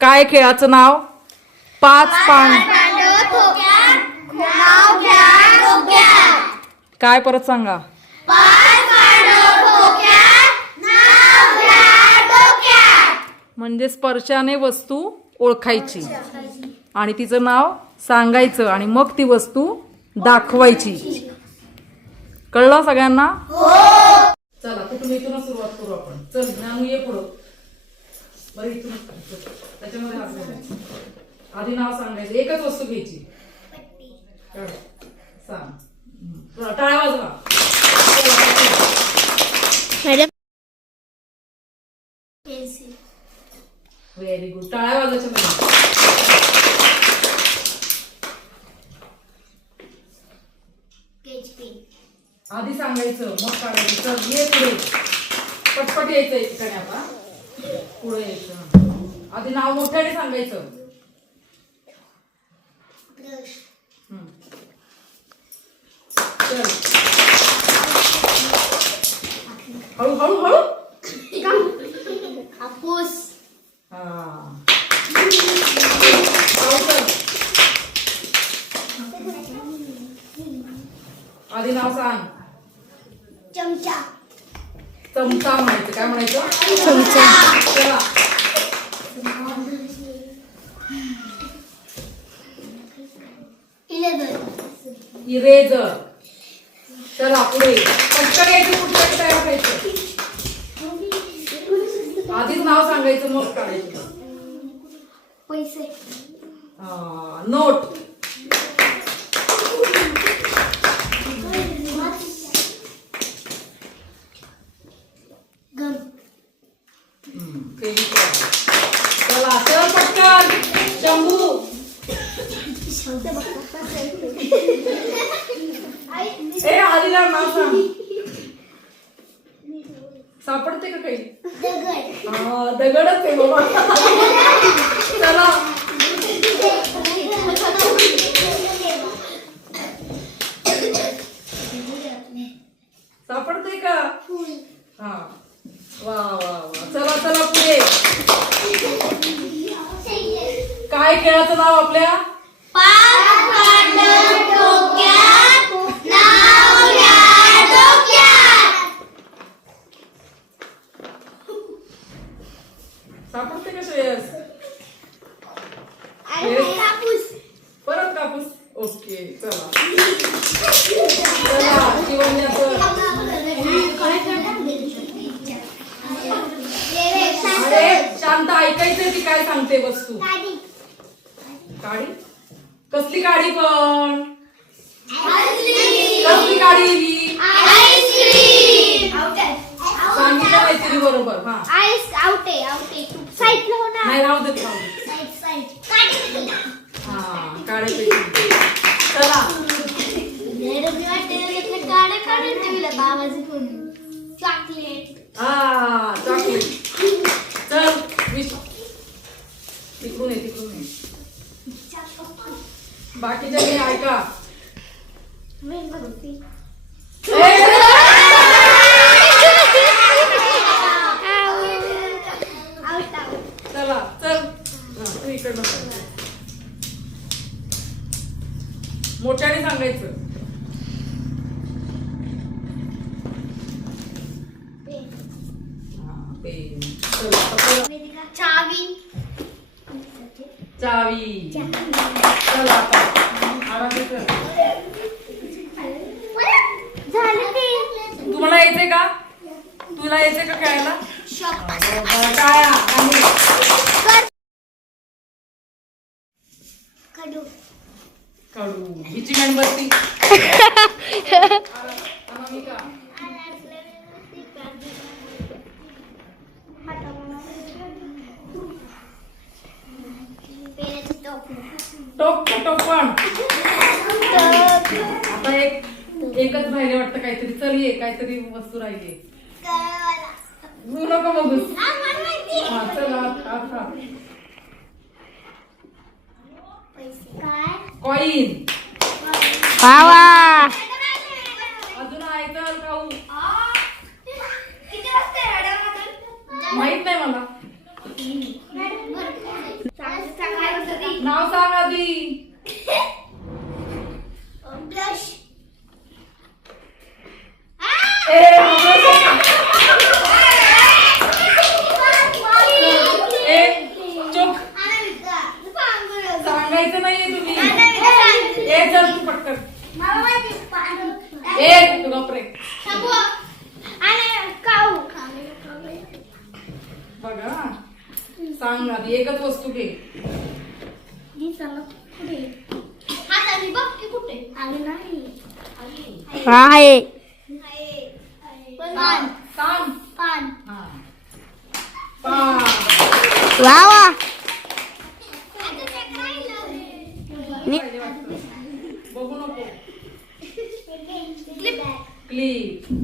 काय खेळाचं नाव? पाच पान. काय परत सांगा? म्हणजे स्पर्शाने वस्तू ओळखायची. आणि तिचं नाव सांगायचं आणि मग ती वस्तू दाखवायची. कळलं सगळ्यांना? चला कुठून इथूनच सुरुवात करू आपण. चल ज्ञानू ये पुढं. बरं करायचं. त्याच्यामध्ये हात घालायचे. आधी नाव सांगायचं. एकच वस्तू घ्यायची. सांग. टाळ्या वाजवा. व्हेरी गुड टाळ्या वाजवायच्या पाहिजे आधी सांगायचं मग काढायचं. ये पुढे. पटपट यायचं ठिकाणी आता. पुढे यायचं. आधी नाव मोठ्याने सांगायचं. हळू हळू हळू. हा. हळू चल. आधी नाव सांग. चमचा. चमचा म्हणायचं काय म्हणायचं? चमचा. इरेजर चला पुढे. पटकन यायचं पुढच्या तयार व्हायचं. आधीच नाव सांगायचं मग काढायचं. पैसे. नोट. ए आधीला नाव सांग. सापडते का काही? दगडच आहे बाबा. चला. सापडते का? हा. वा वा वा. चला चला पुढे. काय खेळाचं नाव आपल्या सापडते का श्रेयस परत कापूस ओके चला चला शिवण्याचं अरे शांत ऐकायचंय ती काय सांगते वस्तू? काडी कसली काडी पण? कसली काडी ही? सांगितलं मैत्री बरोबर हा. हो नाही राहू देत राहू देत. हा काळे पेटी चला. चॉकलेट. हा चॉकलेट चल विश तिकडून ये तिकडून ये. बाकीच्या काही ऐका. चला चल. तू इकडनं. मोठ्याने सांगायचं. चावी चावी. चल आता. आराम कर. तुम्हाला यायचंय का? तुला यायचंय का खेळायला? कर कडू. हिची मेणबत्ती. टोक पण. आता एक एकच राहिले वाटतं काहीतरी. चल ये काहीतरी वस्तू राहिली. तू नको बघूस. हा चल कॉईन नाव सांग आधी. सांगायचं नाहीये तुम्ही. ए चल तू पटकन. ए तू गप्रे बघा सांग आधी एकच वस्तू घे. चालला. कुठे हाताने बघ आहे. पान. पान.